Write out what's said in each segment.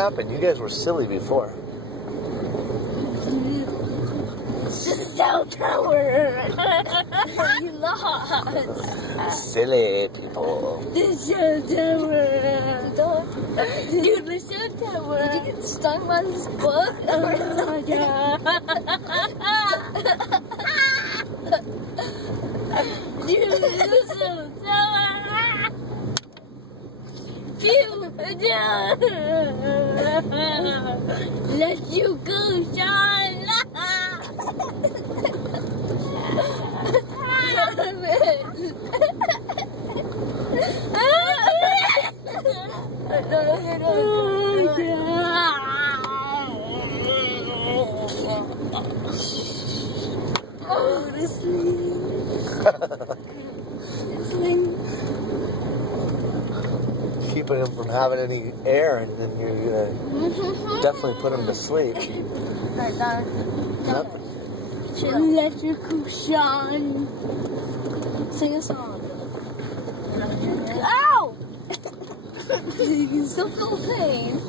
happened? You guys were silly before. The cell tower. You lost. Silly people. The cell tower. Dude, the cell tower. Did you get stung by this book? Oh my god. Dude, the cell tower. Phew. Let you go, Sean. Keeping him from having any air, and then you're gonna definitely put him to sleep. Electrical Sean. Sing a song. Ow! You still feel pain.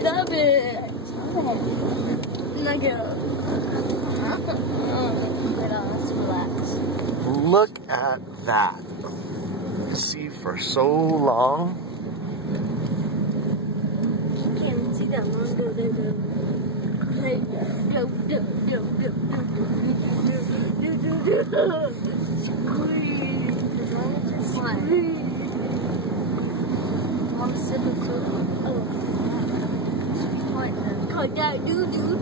Stop it. Now get up. Let's relax. Look at that. See, for so long. Can't even see that long. Want to sip a soup? Oh. Like that, doo-doo.